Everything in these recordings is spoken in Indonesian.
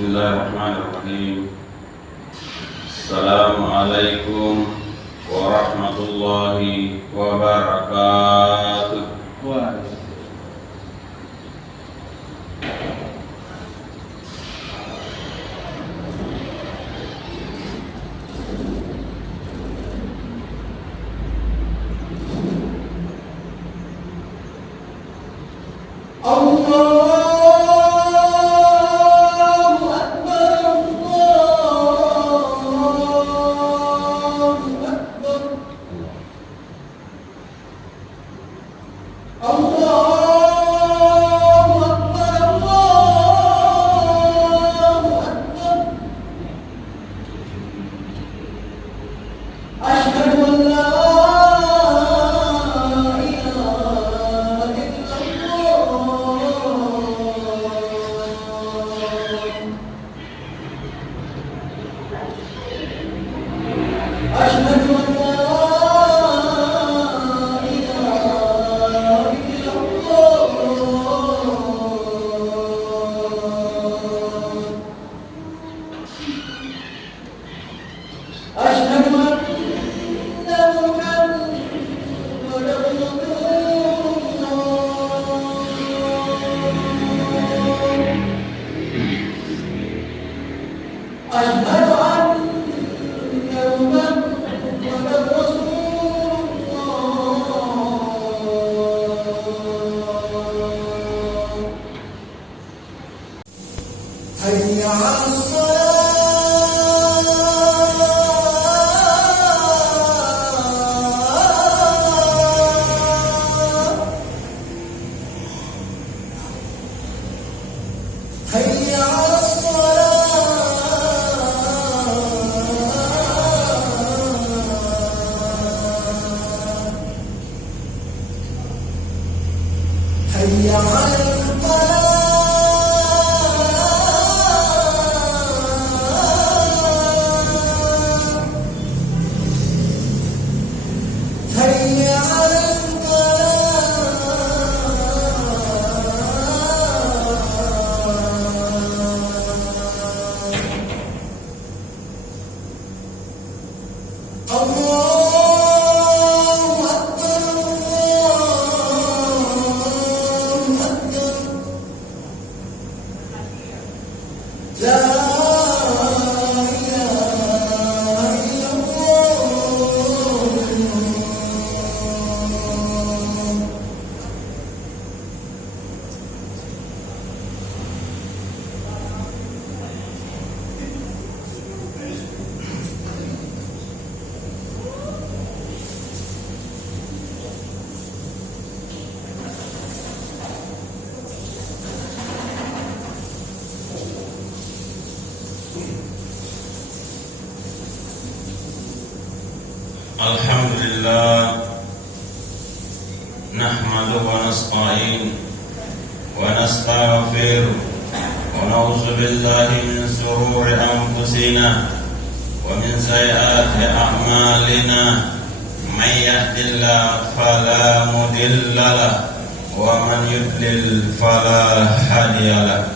Bismillahirrahmanirrahim. Assalamualaikum warahmatullahi wabarakatuh. Alhamdulillah, nahmaduhu wa nasta'in wa nastaghfir wa na'udzu billahi min shururi anfusina wa min sayyiati a'malina. May yahdihillahu fala mudilla lahu wa man yudlil fala hadiya lahu.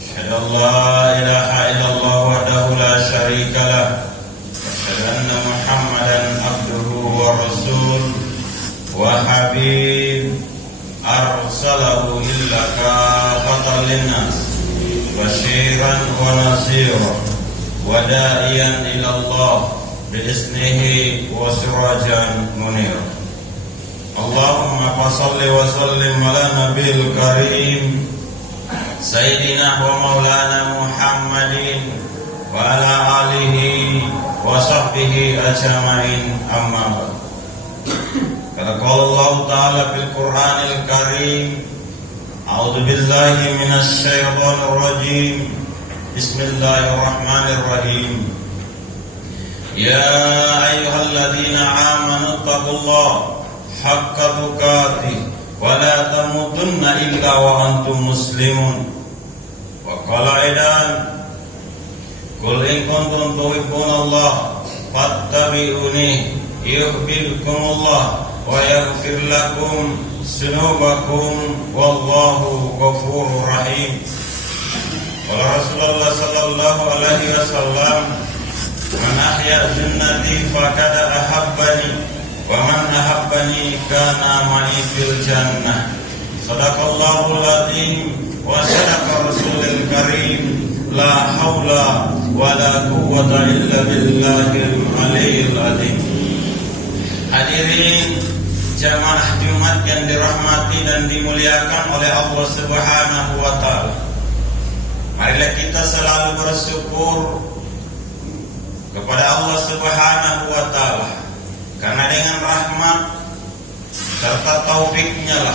Asyhadu an la ilaha illallah wahdahu la syarika lahu أن محمدا عبده ورسوله وحبيب أرسله إلا كافة للناس بشيرا ونذيرا وداعيا إلى الله بإذنه وسراجا منيرا. اللهم صل وسلم على النبي الكريم سيدنا ومولانا محمد وعلى آله وصحبه أجمعين. أما بعد. Qala Allah Ta'ala fil Qur'anil Karim. A'udzu billahi minasy syaithanir rajim. Bismillahirrahmanirrahim. Ya ayyuhalladzina amanu taqullaha haqqa tuqatih wa la tamutunna illa wa antum muslimun. Wa qala aidan Qul in kuntum tuhibbunallah fattabi'uni yuhibbukumullah wa yaghfir lakum dzunubakum wallahu ghafurur rahim. Qala Rasulullah sallallahu alaihi wasallam, "Man ahya sunnati faqad ahabbani, wa man ahabbani kana ma'i fil jannah." Shadaqallahul azim wa sadaqa rasulul karim. La haula wa la quwwata illa billahil aliyyil azim. Hadirin jamaah Jumat yang dirahmati dan dimuliakan oleh Allah Subhanahu wa taala. Marilah kita selalu bersyukur kepada Allah Subhanahu wa taala, karena dengan rahmat serta taufiknya lah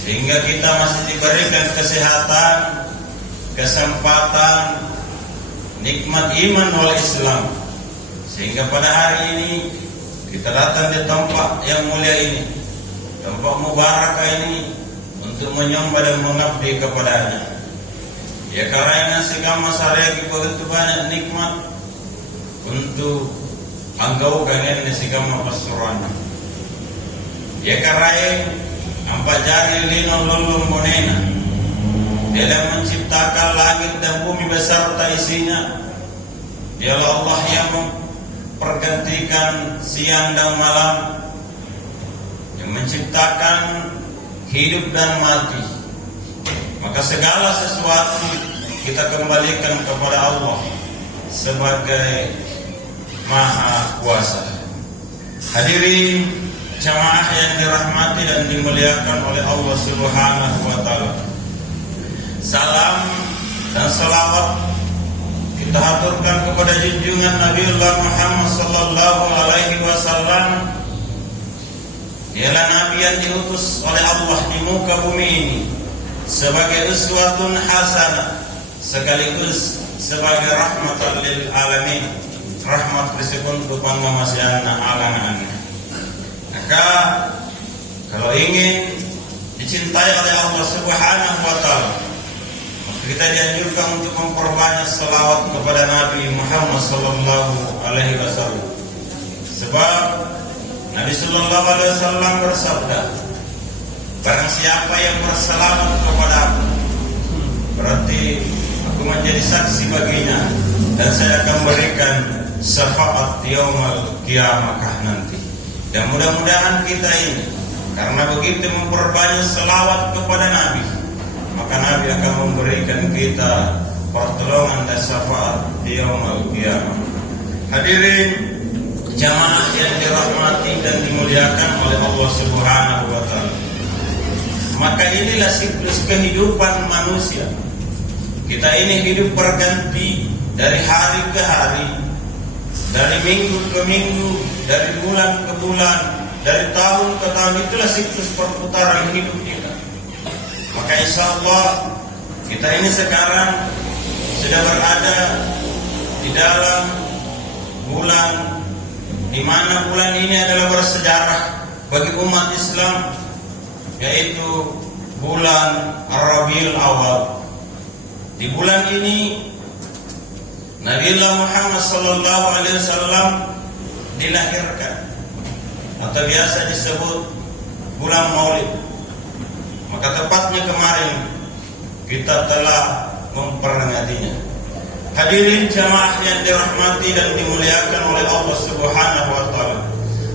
sehingga kita masih diberikan kesehatan, kesempatan, nikmat iman wal Islam, sehingga pada hari ini kita datang di tempat yang mulia ini, tempat mubarakah ini, untuk menyembah dan mengabdi kepadanya. Ya karena segala masyarakat begitu banyak nikmat untuk anggau kangen segala pasuruan. Ya karena ampak jari lino lulung bonena dalam menciptakan langit dan bumi beserta isinya. Dialah Allah yang mempergantikan siang dan malam, yang menciptakan hidup dan mati. Maka segala sesuatu kita kembalikan kepada Allah sebagai Maha Kuasa. Hadirin jamaah yang dirahmati dan dimuliakan oleh Allah Subhanahu wa taala. Salam dan salawat kita haturkan kepada junjungan Nabiullah Muhammad sallallahu alaihi wasallam. Dialah nabi yang diutus oleh Allah di muka bumi ini sebagai uswatun hasanah, sekaligus sebagai rahmatan lil alamin, rahmat disebut pangamasyana alang-alang. Maka kalau ingin dicintai oleh Allah Subhanahu wa taala, maka kita dianjurkan untuk memperbanyak selawat kepada Nabi Muhammad sallallahu alaihi wasallam. Sebab Nabi sallallahu alaihi wasallam bersabda, "Barang siapa yang berselawat kepada aku, berarti aku menjadi saksi baginya, dan saya akan berikan syafaat yaumul qiyamah nanti." Dan mudah-mudahan kita ini, karena begitu memperbanyak selawat kepada Nabi, maka Nabi akan memberikan kita pertolongan dan syafaat di yaumul qiyamah. Hadirin jamaah yang dirahmati dan dimuliakan oleh Allah Subhanahu wa taala. Maka inilah siklus kehidupan manusia. Kita ini hidup berganti dari hari ke hari, dari minggu ke minggu, dari bulan ke bulan, dari tahun ke tahun. Itulah siklus perputaran hidup kita. Maka insya Allah kita ini sekarang sudah berada di dalam bulan di mana bulan ini adalah bersejarah bagi umat Islam, yaitu bulan Rabiul Awal. Di bulan ini Nabiullah Muhammad sallallahu alaihi wasallam dilahirkan, atau biasa disebut bulan Maulid. Maka tepatnya kemarin kita telah memperingatinya. Hadirin jamaah yang dirahmati dan dimuliakan oleh Allah Subhanahu wa taala.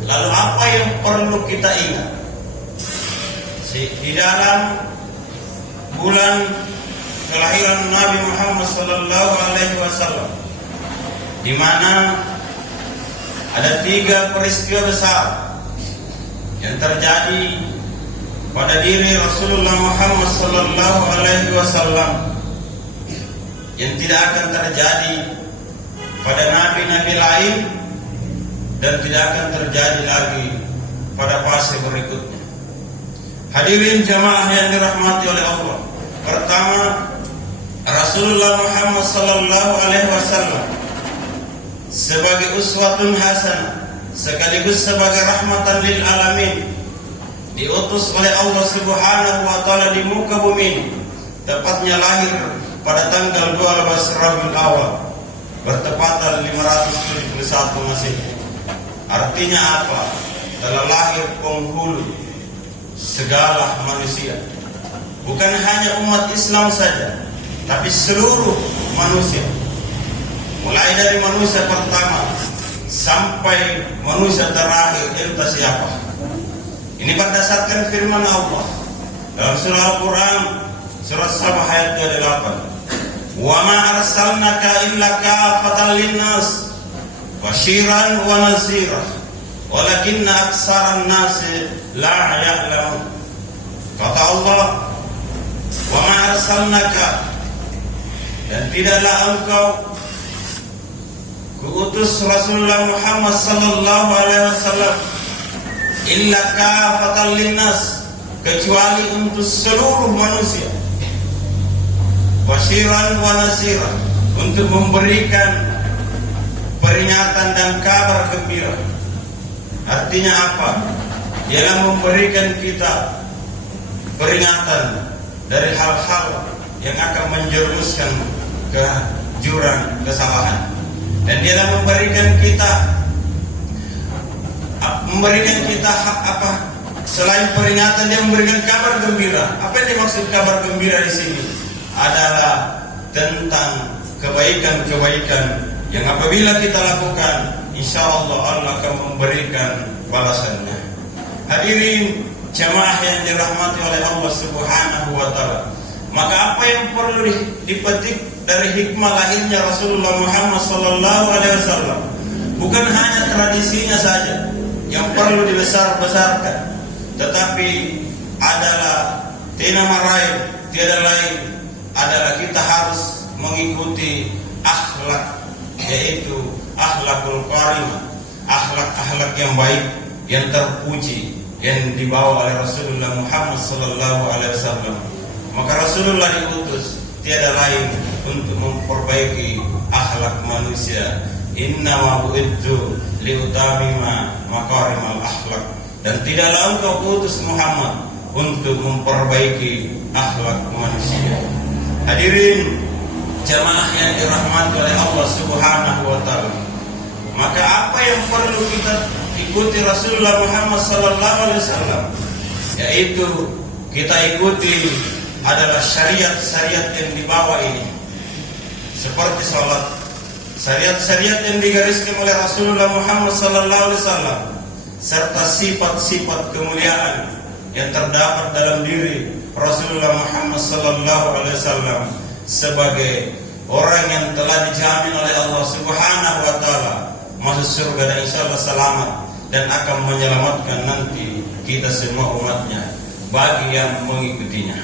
Lalu apa yang perlu kita ingat di dalam bulan kelahiran Nabi Muhammad sallallahu alaihi wasallam, di mana ada 3 peristiwa besar yang terjadi pada diri Rasulullah Muhammad sallallahu alaihi wasallam, yang tidak akan terjadi pada nabi-nabi lain dan tidak akan terjadi lagi pada fase berikutnya. Hadirin jamaah yang dirahmati oleh Allah. Pertama, Rasulullah Muhammad sallallahu alaihi wasallam sebagai uswatun hasanah, sekaligus sebagai rahmatan lil alamin, diutus oleh Allah Subhanahu wa taala di muka bumi, tepatnya lahir pada tanggal 12 Rabiul Awal, bertepatan 571 Masehi. Artinya apa? Telah lahir penghulu segala manusia. Bukan hanya umat Islam saja, tapi seluruh manusia. Mulai dari manusia pertama sampai manusia terakhir, entah siapa. Ini berdasarkan firman Allah dalam surah Al-Quran, surah Sabah ayat 28. Wa ma arsalnaka illa kafatan linnas basyiran wa nazira walakinna aksaran nasi la ya'lamun. Kata Allah, wa ma arsalnaka, dan tidaklah engkau kuutus Rasulullah Muhammad sallallahu alaihi wasallam illa kafatan linnas, kecuali untuk seluruh manusia, basyiran wa nazira, untuk memberikan peringatan dan kabar gembira. Artinya apa? Ialah memberikan kita peringatan dari hal-hal yang akan menjerumuskan ke jurang kesalahan, dan dialah memberikan kita hak apa? Selain peringatan, dia memberikan kabar gembira. Apa yang dimaksud kabar gembira di sini? Adalah tentang kebaikan-kebaikan yang apabila kita lakukan, insya Allah Allah akan memberikan balasannya. Hadirin jamaah yang dirahmati oleh Allah Subhanahu wa Ta'ala, maka apa yang perlu dipetik dari hikmah lahirnya Rasulullah Muhammad sallallahu alaihi wasallam, bukan hanya tradisinya saja yang perlu dibesar-besarkan, tetapi adalah tiada lain adalah kita harus mengikuti akhlak, yaitu akhlakul karimah, akhlak-akhlak yang baik, yang terpuji, yang dibawa oleh Rasulullah Muhammad sallallahu alaihi wasallam. Maka Rasulullah diutus tiada lain untuk memperbaiki akhlak manusia. Inna ma bu'idtu liutamima makarimal akhlak, dan tidaklah engkau utus Muhammad untuk memperbaiki akhlak manusia. Hadirin jamaah yang dirahmati oleh Allah Subhanahu wa Ta'ala, maka apa yang perlu kita ikuti Rasulullah Muhammad sallallahu alaihi wasallam, yaitu kita ikuti adalah syariat-syariat yang dibawa ini, seperti salat, syariat-syariat yang digariskan oleh Rasulullah Muhammad sallallahu alaihi wasallam, serta sifat-sifat kemuliaan yang terdapat dalam diri Rasulullah Muhammad sallallahu alaihi wasallam sebagai orang yang telah dijamin oleh Allah Subhanahu wa Ta'ala masuk surga dan insyaallah selamat, dan akan menyelamatkan nanti kita semua umatnya bagi yang mengikutinya.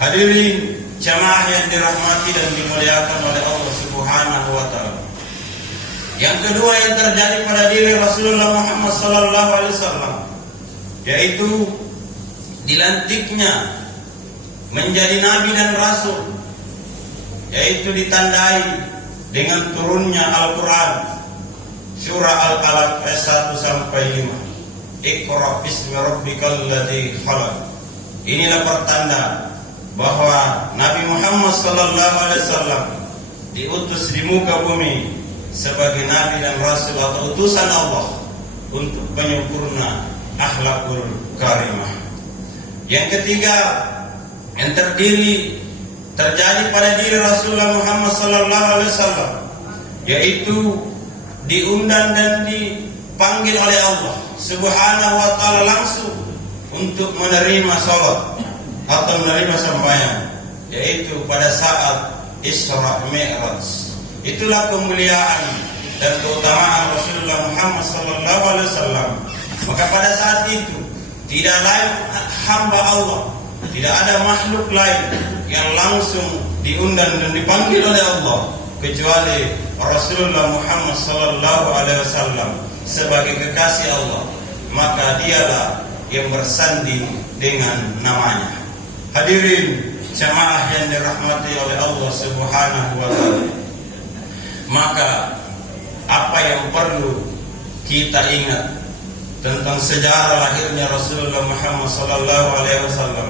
Hadirin jamaah yang dirahmati dan dimuliakan oleh Allah Subhanahu wa Ta'ala, yang kedua yang terjadi pada diri Rasulullah Muhammad sallallahu alaihi wasallam, yaitu dilantiknya menjadi nabi dan rasul, yaitu ditandai dengan turunnya Al-Quran, surah Al-Alaq ayat 1 sampai 5. Iqra bismi rabbikal ladzi khalaq. Inilah pertanda bahwa Nabi Muhammad sallallahu alaihi wasallam diutus di muka bumi sebagai nabi dan rasul atau utusan Allah untuk penyempurna akhlakul karimah. Yang ketiga yang terjadi pada diri Rasulullah Muhammad sallallahu alaihi wasallam, yaitu diundang dan dipanggil oleh Allah Subhanahu wa Ta'ala langsung untuk menerima salat atau menerima sembahyang, yaitu pada saat Isra Mi'raj. Itulah kemuliaan dan keutamaan Rasulullah Muhammad sallallahu alaihi wasallam. Maka pada saat itu tidak lain hamba Allah, tidak ada makhluk lain yang langsung diundang dan dipanggil oleh Allah kecuali Rasulullah Muhammad sallallahu alaihi wasallam sebagai kekasih Allah. Maka dialah yang bersanding dengan namanya. Hadirin jamaah yang dirahmati oleh Allah Subhanahu wa Ta'ala, maka apa yang perlu kita ingat tentang sejarah lahirnya Rasulullah Muhammad sallallahu alaihi wasallam,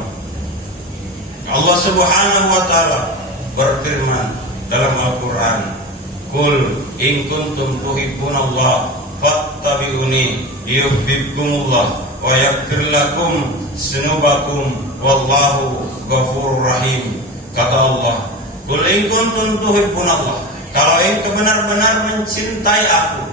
Allah Subhanahu wa Ta'ala berfirman dalam Al-Quran, "Qul in kuntum tuhibbunallah fattabi'uni yuhibbukumullah wa yaghfir lakum dzunubakum wallahu ghafurur rahim." Kata Allah, Qul in kuntum tuhibbunallah, kalau engkau benar-benar mencintai aku,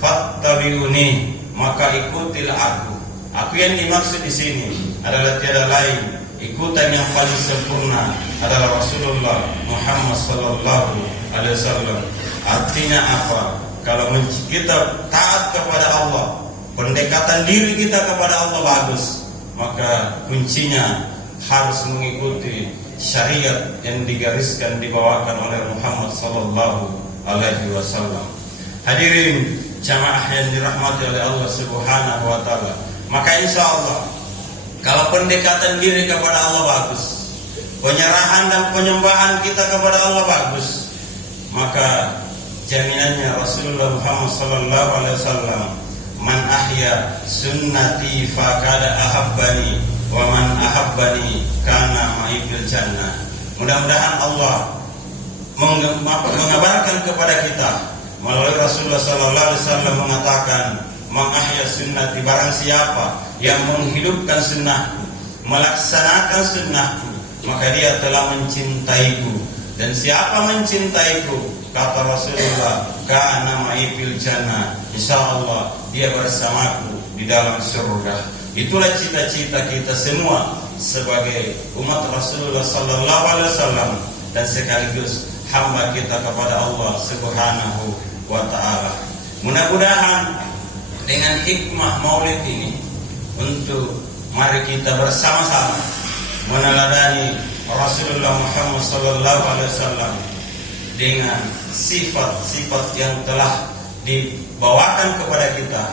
fattabi'uni, maka ikutilah aku. Aku yang dimaksud di sini adalah tiada lain, ikutan yang paling sempurna adalah Rasulullah Muhammad sallallahu alaihi wasallam. Artinya apa? Kalau kita taat kepada Allah, pendekatan diri kita kepada Allah bagus, maka kuncinya harus mengikuti syariat yang digariskan, dibawakan oleh Muhammad sallallahu alaihi wasallam. Hadirin jamaah yang dirahmati oleh Allah Subhanahu wa taala, maka insya Allah kalau pendekatan diri kepada Allah bagus, penyerahan dan penyembahan kita kepada Allah bagus, maka jaminannya Rasulullah Muhammad sallallahu alaihi wasallam, man ahya sunnati faqad ahabbani wa man ahabbani kana ma'i fil jannah. Mudah-mudahan Allah mengabarkan kepada kita melalui Rasulullah sallallahu alaihi wasallam mengatakan, man ahya sunnati, barang siapa yang menghidupkan sunnahku, melaksanakan sunnahku, maka dia telah mencintaiku. Dan siapa mencintaiku, kata Rasulullah, kana ma'i fil jannah, insyaallah dia bersamaku di dalam surga. Itulah cita-cita kita semua sebagai umat Rasulullah sallallahu alaihi wasallam dan sekaligus hamba kita kepada Allah Subhanahu wa taala. Mudah-mudahan dengan hikmah Maulid ini, untuk mari kita bersama-sama meneladani Rasulullah Muhammad sallallahu alaihi wasallam dengan sifat-sifat yang telah dibawakan kepada kita,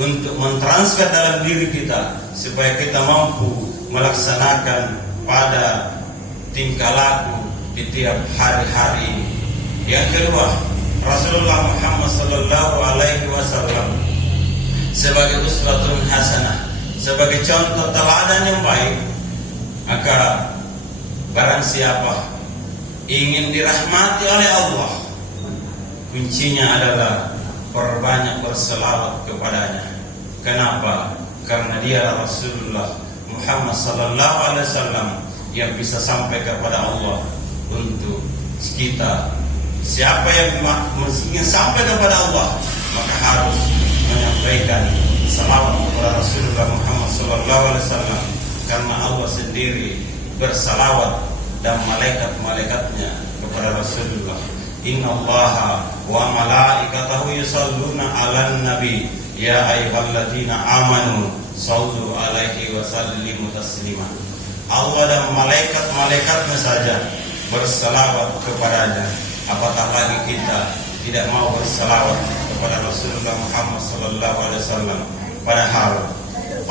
untuk mentransfer dalam diri kita supaya kita mampu melaksanakan pada tingkah laku di tiap hari-hari. Yang kedua, Rasulullah Muhammad sallallahu alaihi wasallam sebagai uswatun hasanah, sebagai contoh teladan yang baik. Maka barang siapa ingin dirahmati oleh Allah, kuncinya adalah perbanyak berselawat kepadanya. Kenapa? Karena dia Rasulullah Muhammad sallallahu alaihi wasallam yang bisa sampai kepada Allah untuk kita. Siapa yang ingin sampai kepada Allah, maka harus menyampaikan salawat kepada Rasulullah Muhammad sallallahu alaihi wasallam, karena Allah sendiri bersalawat dan malaikat-malaikatnya kepada Rasulullah. Innallaha wa malaikatahu yusalluna 'alan nabi ya ayyuhalladzina amanu sallu alaihi wa sallimu taslima. Allah dan malaikat-malaikatnya saja bersalawat kepadanya, apatah lagi kita tidak mau bersalawat kepada Rasulullah Muhammad sallallahu alaihi wasallam. Padahal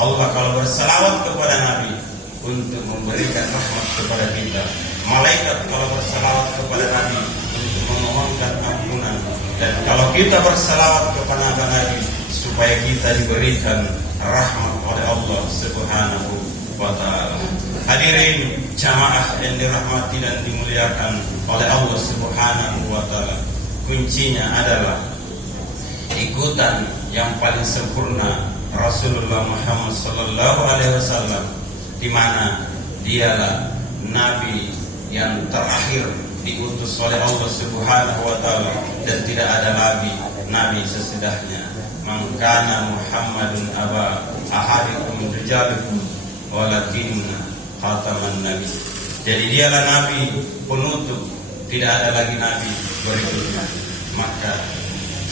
Allah kalau bersalawat kepada Nabi untuk memberikan rahmat kepada kita, malaikat kalau bersalawat kepada Nabi untuk memohonkan ampunan, dan kalau kita bersalawat kepada Nabi supaya kita diberikan rahmat oleh Allah Subhanahu wa taala. Hadirin jamaah yang dirahmati dan dimuliakan oleh Allah Subhanahu wa taala, kuncinya adalah ikutan yang paling sempurna Rasulullah Muhammad sallallahu alaihi wasallam, di mana dialah nabi yang terakhir diutus oleh Allah Subhanahu wa taala, dan tidak ada lagi nabi sesudahnya. Man kana Muhammadun aba ahadikum min rijalikum walakinna khataman nabi. Jadi dialah nabi penutup, tidak ada lagi nabi berikutnya. Maka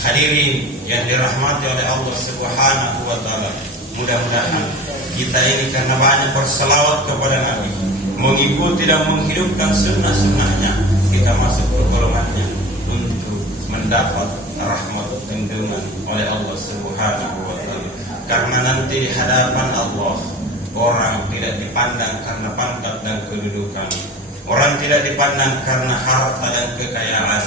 hadirin yang dirahmati oleh Allah Subhanahu wa taala, mudah-mudahan kita ini karena banyak berselawat kepada Nabi, mengikuti dan menghidupkan sunnah-sunnahnya, kita masuk ke golongannya untuk mendapat rahmat lindungan oleh Allah Subhanahu wa taala. Karena nanti di hadapan Allah, orang tidak dipandang karena pangkat dan kedudukan, orang tidak dipandang karena harta dan kekayaan,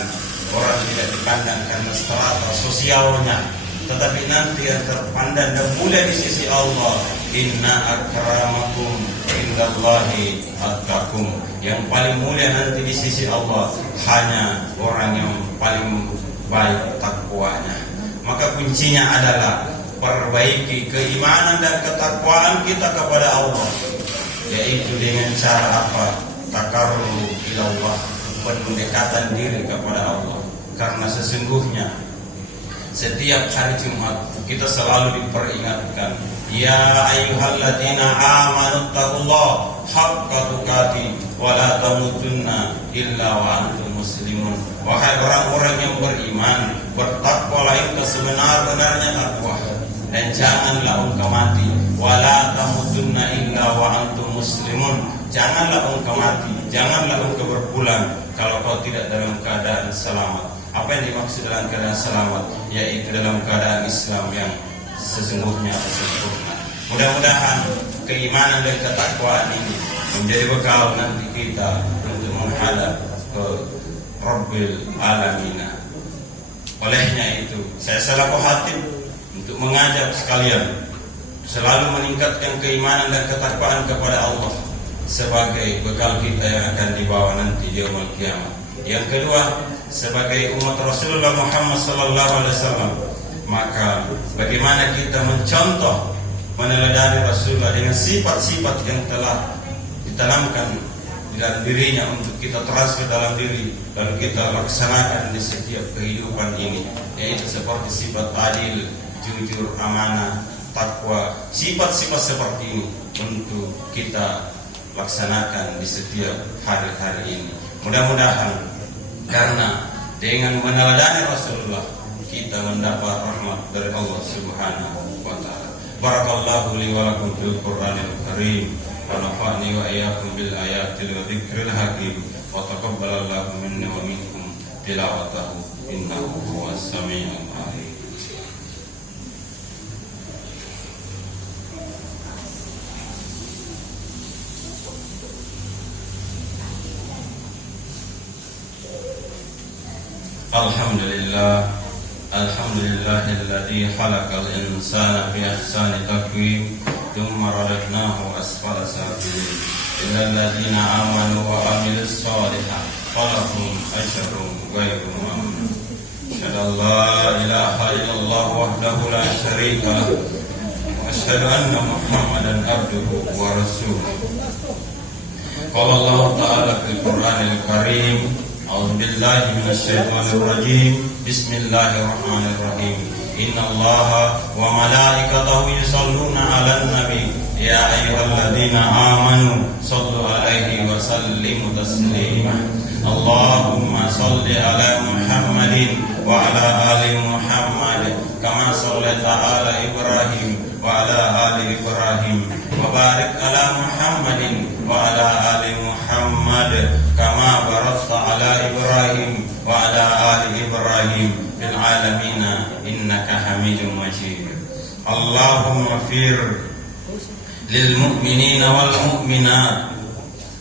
orang tidak dipandang karena strata sosialnya, tetapi nanti yang terpandang dan mulia di sisi Allah, inna akramakum indallahi atqakum. Yang paling mulia nanti di sisi Allah hanya orang yang paling baik takwanya. Maka kuncinya adalah perbaiki keimanan dan ketakwaan kita kepada Allah, yaitu dengan cara apa? Taqarrub ila Allah, pendekatan diri kepada Allah. Karena sesungguhnya setiap hari Jumat kita selalu diperingatkan, ya ayyuhalladzina amanu taqullaha haqqa tuqatih wa la tamutunna illa wa antum muslimun. Wahai orang-orang yang beriman, bertakwalah itu sebenar-benarnya takwa, dan janganlah engkau mati, wa la tamutunna illa wa antum muslimun. Janganlah engkau mati, janganlah engkau berpulang kalau kau tidak dalam keadaan selamat. Apa yang dimaksud dalam keadaan selamat? Yaitu dalam keadaan Islam yang sesungguhnya sempurna. Mudah-mudahan keimanan dan ketakwaan ini menjadi bekal nanti kita untuk menghadap ke Rabbil Alamin. Olehnya itu, saya selaku khatib untuk mengajak sekalian selalu meningkatkan keimanan dan ketakwaan kepada Allah sebagai bekal kita yang akan dibawa nanti di yaumul kiamat. Yang kedua, sebagai umat Rasulullah Muhammad SAW, maka bagaimana kita mencontoh, meneladani Rasulullah dengan sifat-sifat yang telah ditanamkan di dalam dirinya untuk kita transfer dalam diri, lalu kita laksanakan di setiap kehidupan ini, yaitu seperti sifat adil, jujur, amanah, takwa. Sifat-sifat seperti ini untuk kita laksanakan di setiap hari-hari ini. Mudah-mudahan karena dengan meneladani Rasulullah kita mendapat rahmat dari Allah Subhanahu wa taala. Barakallahu li wa lakum fil Qur'anil Karim wa nafa'ni wa iyyakum bil ayatil wa dzikril hakim wa taqabbalallahu minni wa minkum tilawatahu innahu huwas samiul alim. Alhamdulillahilladzi khalaqal insana fi ahsani taqwim thumma radadnahu asfala safilin illal ladzina amanu wa amilus shalihat falahum ajrun ghairu mamnun. Asyhadu la ilaha illallah wahdahu la syarika lahu wa asyhadu anna Muhammadan abduhu wa rasuluh. Qala Allah ta'ala fil Qur'anil Karim, a'udzu billahi minasyaitonir rajim. Bismillahirrahmanirrahim. Innallaha wa malaikatahu yusholluna 'alan nabi ya ayyuhalladzina amanu shallu 'alaihi wa sallimu taslima. Allahumma shalli 'ala Muhammadin wa 'ala ali Muhammad kama shallaita 'ala Ibrahim wa 'ala ali Ibrahim wa barik 'ala Muhammadin wa 'ala ali Muhammad kama barakta 'ala Ibrahim wa 'ala ali Ibrahim fil alamin innaka Hamidum Majid. Allahumma fir lil mu'minina wal mu'minat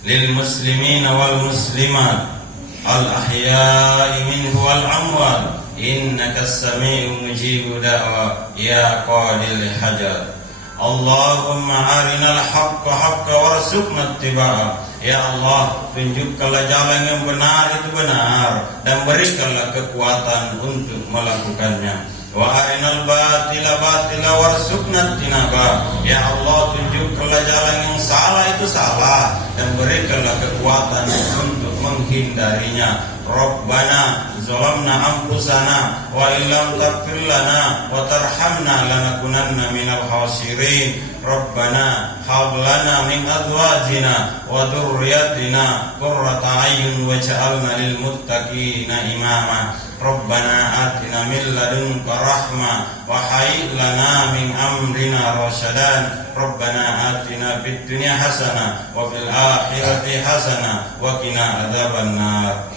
lil muslimina wal muslimat al ahya'i minhu wal amwat innaka as-sami'u mujibu da'wa ya qadil hajat. Allahumma arinal haqqa haqqa warzuqna ittiba'ah. Ya Allah, tunjukkanlah jalan yang benar itu benar dan berikanlah kekuatan untuk melakukannya. Wa arinal batila batila warzuqna tinaba. Ya Allah, tunjukkanlah jalan yang salah itu salah dan berikanlah kekuatan untuk menghindarinya. Rabbana zalamna anfusana wa illam taghfir lana wa tarhamna lanakunanna minal khasirin. Rabbana hab lana min azwajina wa dhurriyyatina qurrata a'yun waj'alna lil muttaqina imama. Rabbana atina min ladunka rahmah wa hayyi lana min amrina rashadan. Rabbana atina fid dunya hasanah wa fil akhirati hasanah wa qina adzabannar.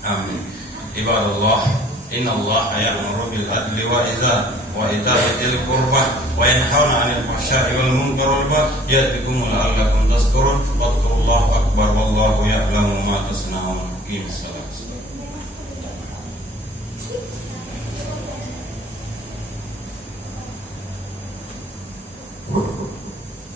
Amin. Ibadallah, innallaha ya'muru bil adli wa ita'i dzil qurbah wa yanhauna 'anil fahsya'i wal munkari wal baghi ya'tikum la'allakum tadhkurun. Allahu akbar wallahu ya'lamu ma tasna'un. Qimis salat.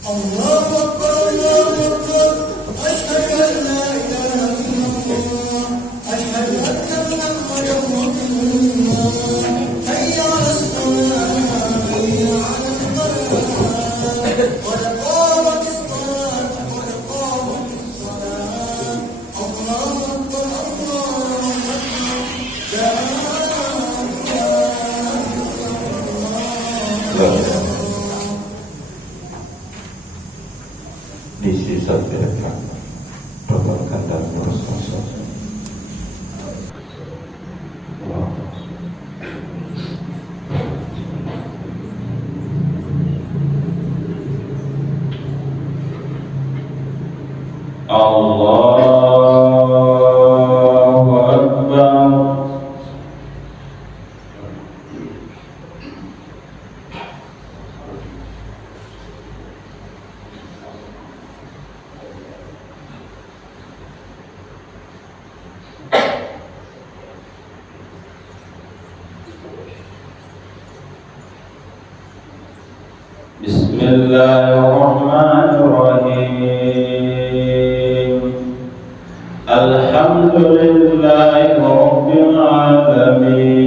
Allahu akbar Allahu akbar asyhadu an la ilaha illallah asyhadu anna Muhammadan rasulullah hayya 'alas salat hayya 'alal falah qad qamatis salat qad qamatis salat Allahu akbar Allahu Akbar. Bismillahirrahmanirrahim. Alhamdulillahi rabbil alamin.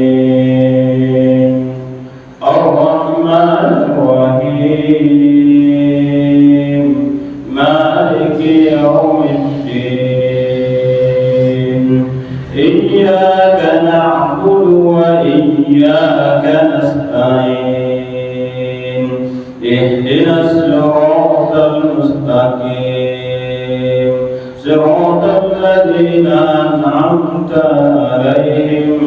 Ar-Rahmanir Rahim. Maliki yaumiddin. Iyyaka na'budu wa iyyaka nasta'in. اهدنا الصراط المستقيم صراط الذين أنعمت عليهم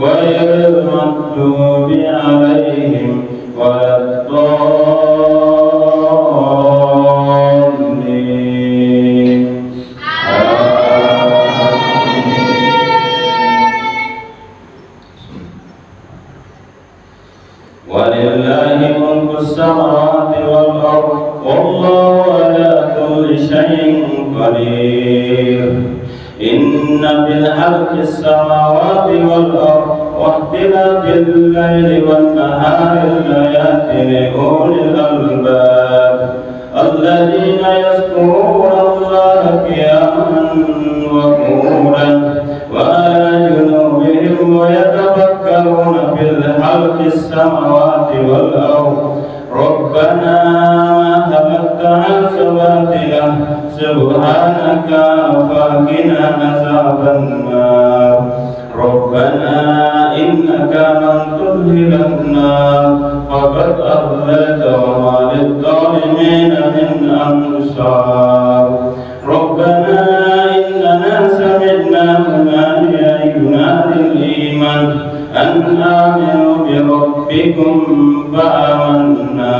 غير المغضوب عليهم ولا الضالين. ولله ملك السماوات والأرض والله على كل شيء قدير. إن بالخلق السماوات والأرض واختلاف الليل والنهار لآيات لأولي الألباب الذين يذكرون الله قياما وقعودا وعلى جنوبهم ويتفكرون في خلق السماوات والأرض ربنا ما خلقت هذا باطلا سبحانك فقنا عذاب النار. ربنا إنك من تدخل النار فقد أضللت وما للظالمين من أنصار. ربنا إننا سمعنا مناديا ينادي الإيمان أن آمنوا بربكم فآمنا.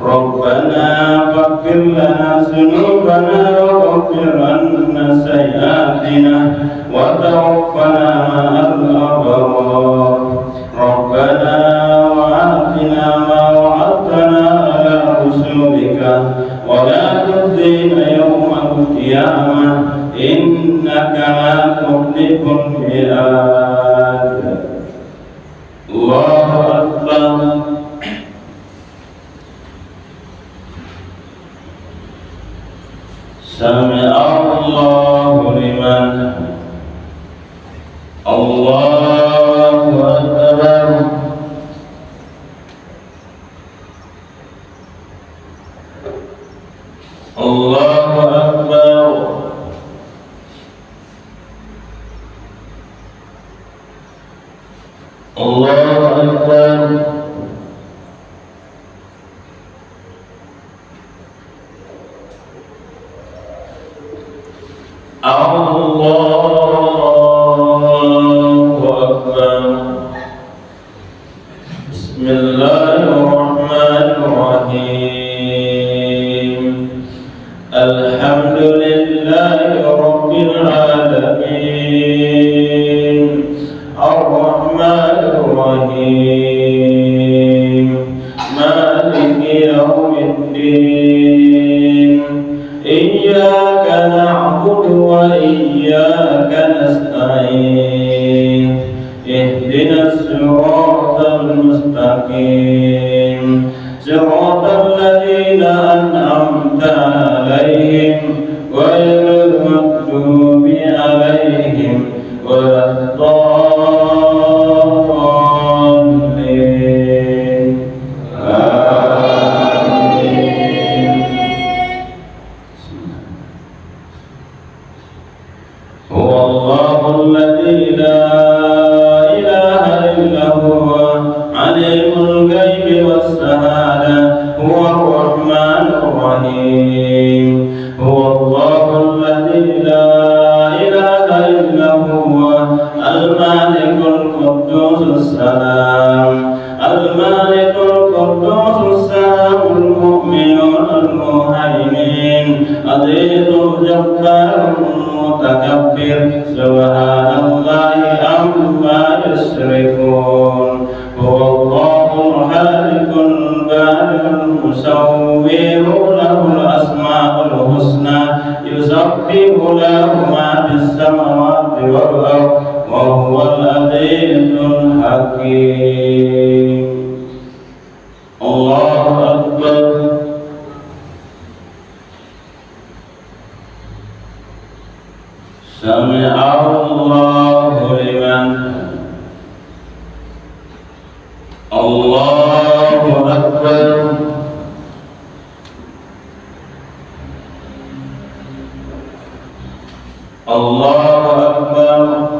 ربنا فاغفر لنا ذنوبنا وغفر عنا سيئاتنا وتوفنا مع الأبرار. ربنا وآتنا ما وعدتنا على رسلك ولا تخزنا يوم القيامة إنك لا تخلف الميعاد. الله أكبر. سمع الله لمن الله أكبر. الله أكبر. الله أكبر. الله أكبر. بسم الله الرحمن الرحيم. الحمد لله رب العالمين. الرحمن الرحيم. مالك يوم الدين. إياك نعبد وإياك نستعين. اهدنا الصراط المستقيم صراط الذين أنعمت عليهم غير المغضوب عليهم ولا الضالين. آمين. هو الله الذي لا إله إلا هو عليم الغيب والشهادة هو الرحمن الرحيم. هو الله الذي لا إله إلا هو المالك القدوس السلام. المالك القدوس السلام المؤمن المهيمن عزيز الجبار الحكيم الله أكبر سمع الله لمن الله أكبر الله أكبر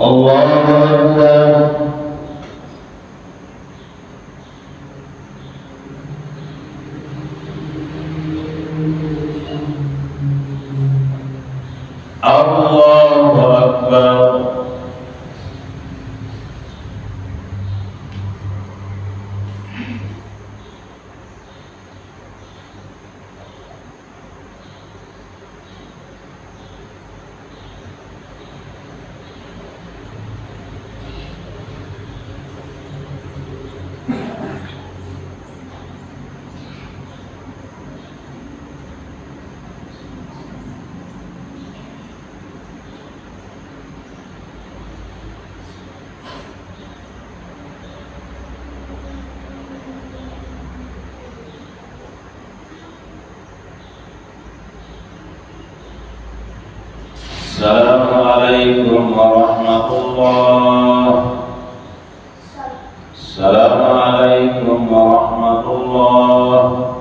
الله أكبر الله أكبر السلام عليكم ورحمة الله. السلام عليكم ورحمة الله.